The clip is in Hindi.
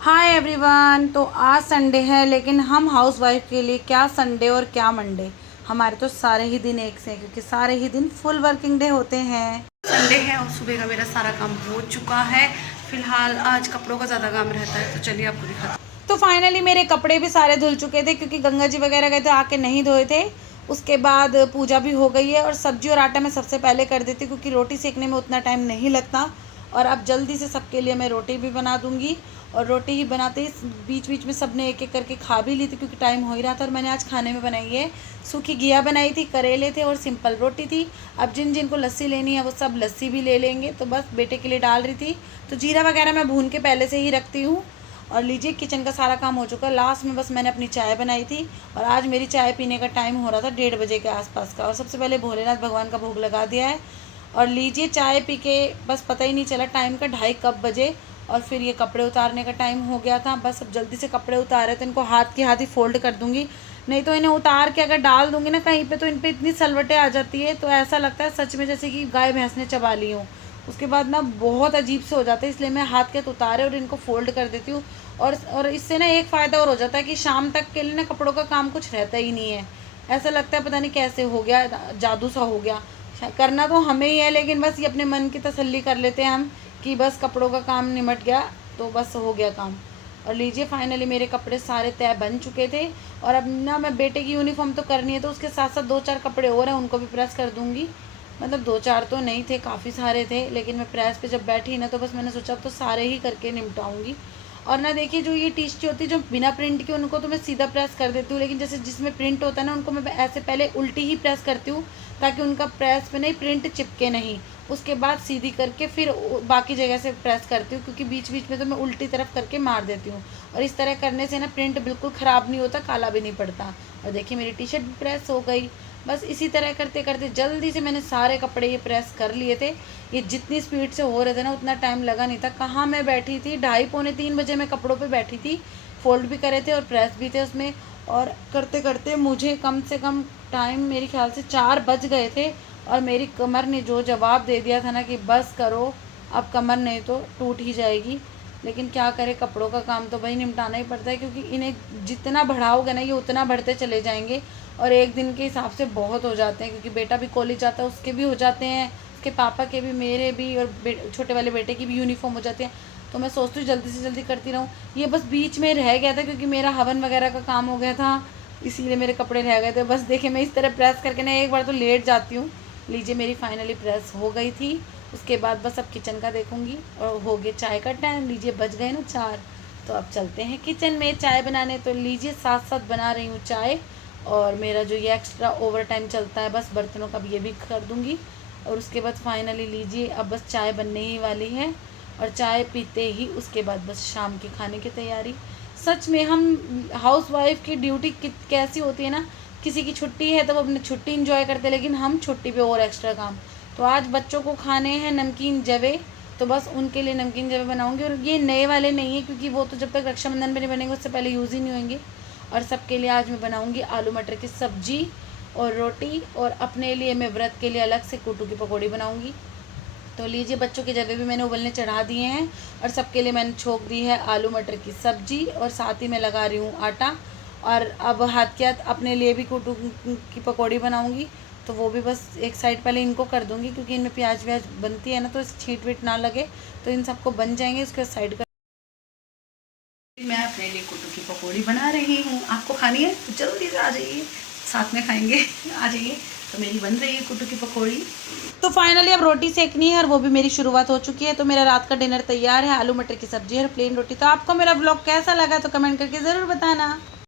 Hi everyone. तो आज संडे है, लेकिन हम हाउसवाइफ के लिए क्या संडे और क्या मंडे। हमारे तो सारे ही दिन एक से हैं, क्योंकि सारे ही दिन फुल वर्किंग डे होते हैं। संडे है और सुबह का मेरा सारा काम हो चुका है। फिलहाल आज कपड़ों का ज़्यादा काम रहता है, तो चलिए आपको दिखाते हैं। तो फाइनली मेरे कपड़े भी सारे धुल चुके थे, क्योंकि गंगा जी वगैरह गए थे, आके नहीं धोए थे। उसके बाद पूजा भी हो गई है, और सब्जी और आटा मैं सबसे पहले कर देती हूँ, क्योंकि रोटी सेकने में उतना टाइम नहीं लगता। और अब जल्दी से सबके लिए मैं रोटी भी बना दूंगी। और रोटी ही बनाते ही बीच बीच में सबने एक एक करके खा भी ली थी, क्योंकि टाइम हो ही रहा था। और मैंने आज खाने में बनाई है सूखी घिया बनाई थी, करेले थे और सिंपल रोटी थी। अब जिन जिनको लस्सी लेनी है वो सब लस्सी भी ले लेंगे। तो बस बेटे के लिए डाल रही थी। तो जीरा वगैरह मैं भून के पहले से ही रखती हूँ। और लीजिए, किचन का सारा काम हो चुका है। लास्ट में बस मैंने अपनी चाय बनाई थी। और आज मेरी चाय पीने का टाइम हो रहा था 1:30 बजे के आसपास का। और सबसे पहले भोलेनाथ भगवान का भोग लगा दिया है। और लीजिए, चाय पी के बस पता ही नहीं चला टाइम का, 2:30 कब बजे। और फिर ये कपड़े उतारने का टाइम हो गया था। बस अब जल्दी से कपड़े उतारे तो इनको हाथ के हाथ ही फोल्ड कर दूंगी। नहीं तो इन्हें उतार के अगर डाल दूंगी ना कहीं पे, तो इन पे इतनी सलवटें आ जाती है, तो ऐसा लगता है सच में जैसे कि गाय भैंस ने चबा ली हो। उसके बाद ना बहुत अजीब से हो जाता है, इसलिए मैं हाथ के हाथ उतारे और इनको फोल्ड कर देती हूँ। और इससे ना एक फ़ायदा और हो जाता है कि शाम तक के लिए ना कपड़ों का काम कुछ रहता ही नहीं है। ऐसा लगता है पता नहीं कैसे हो गया, जादू सा हो गया। करना तो हमें ही है, लेकिन बस ये अपने मन की तसल्ली कर लेते हैं हम कि बस कपड़ों का काम निमट गया, तो बस हो गया काम। और लीजिए, फाइनली मेरे कपड़े सारे तय बन चुके थे। और अब ना मैं बेटे की यूनिफॉर्म तो करनी है, तो उसके साथ साथ 2-4 कपड़े और हैं, उनको भी प्रेस कर दूँगी। मतलब 2-4 तो नहीं थे, काफ़ी सारे थे, लेकिन मैं प्रेस पे जब बैठी ना, तो बस मैंने सोचा अब तो सारे ही करके निपटाऊँगी। और ना देखिए, जो ये टी-शर्ट होती है जो बिना प्रिंट की, उनको तो मैं सीधा प्रेस कर देती हूँ, लेकिन जैसे जिसमें प्रिंट होता है ना, उनको मैं ऐसे पहले उल्टी ही प्रेस करती हूँ, ताकि उनका प्रेस पे नहीं प्रिंट चिपके नहीं। उसके बाद सीधी करके फिर बाकी जगह से प्रेस करती हूँ, क्योंकि बीच बीच में तो मैं उल्टी तरफ करके मार देती हूँ। और इस तरह करने से ना प्रिंट बिल्कुल ख़राब नहीं होता, काला भी नहीं पड़ता। और देखिए, मेरी टी शर्ट भी प्रेस हो गई। बस इसी तरह करते करते जल्दी से मैंने सारे कपड़े ये प्रेस कर लिए थे। ये जितनी स्पीड से हो रहे थे ना, उतना टाइम लगा नहीं था। कहाँ मैं बैठी थी, 2:30-3 मैं कपड़ों पे बैठी थी। फोल्ड भी करे थे और प्रेस भी थे उसमें। और करते करते मुझे कम से कम टाइम, मेरे ख्याल से 4 बज गए थे। और मेरी कमर ने जो जवाब दे दिया था ना कि बस करो, अब कमर नहीं तो टूट ही जाएगी। लेकिन क्या करें, कपड़ों का काम तो भाई निपटाना ही पड़ता है, क्योंकि इन्हें जितना बढ़ाओगे ना, ये उतना बढ़ते चले जाएंगे। और एक दिन के हिसाब से बहुत हो जाते हैं, क्योंकि बेटा भी कॉलेज जाता है, उसके भी हो जाते हैं, उसके पापा के भी, मेरे भी, और छोटे वाले बेटे की भी यूनिफॉर्म हो जाती है। तो मैं सोचती हूँ जल्दी से जल्दी करती रहूँ। ये बस बीच में रह गया था, क्योंकि मेरा हवन वगैरह का काम हो गया था, इसीलिए मेरे कपड़े रह गए थे। बस देखिए, मैं इस तरह प्रेस करके ना एक बार तो लेट जाती हूँ। लीजिए, मेरी फाइनली प्रेस हो गई थी। उसके बाद बस अब किचन का देखूंगी। और हो गया चाय का टाइम। लीजिए, बज गए ना 4। तो अब चलते हैं किचन में चाय बनाने। तो लीजिए, साथ साथ बना रही हूँ चाय। और मेरा जो ये एक्स्ट्रा ओवर टाइम चलता है, बस बर्तनों का भी ये भी कर दूँगी। और उसके बाद फाइनली लीजिए, अब बस चाय बनने ही वाली है। और चाय पीते ही उसके बाद बस शाम के खाने की तैयारी। सच में हम हाउस वाइफ की ड्यूटी कैसी होती है ना। किसी की छुट्टी है तो वो अपनी छुट्टी इंजॉय करते हैं, लेकिन हम छुट्टी पे और एक्स्ट्रा काम। तो आज बच्चों को खाने हैं नमकीन जवे। तो बस उनके लिए नमकीन जवे बनाऊंगी। और ये नए वाले नहीं है, क्योंकि वो तो जब तक रक्षाबंधन में नहीं बनेंगे उससे पहले यूज़ ही नहीं होंगे। और सबके लिए आज मैं बनाऊंगी आलू मटर की सब्जी और रोटी। और अपने लिए मैं व्रत के लिए अलग से कूटू की पकौड़ी बनाऊंगी। तो लीजिए, बच्चों के जवे भी मैंने उबलने चढ़ा दिए हैं। और सबके लिए मैंने छोक दी है आलू मटर की सब्जी, और साथ ही मैं लगा रही हूँ आटा। और अब हाथ के हाथ अपने लिए भी कूटू की पकौड़ी बनाऊंगी। तो वो भी बस एक साइड पहले इनको कर दूंगी, क्योंकि इनमें प्याज व्याज बनती है ना, तो छींट वीट ना लगे। तो इन सबको बन जाएंगे, उसके साइड कर। मैं अपने लिए कुट्टू की पकौड़ी बना रही हूँ। आपको खानी है तो जल्दी से आ जाइए, साथ में खाएंगे। आ जाइए। तो मेरी बन रही है कुट्टू की पकौड़ी। तो फाइनली अब रोटी सेकनी है, और वो भी मेरी शुरुआत हो चुकी है। तो मेरा रात का डिनर तैयार है, आलू मटर की सब्जी और प्लेन रोटी। तो आपको मेरा ब्लॉग कैसा लगा तो कमेंट करके ज़रूर बताना।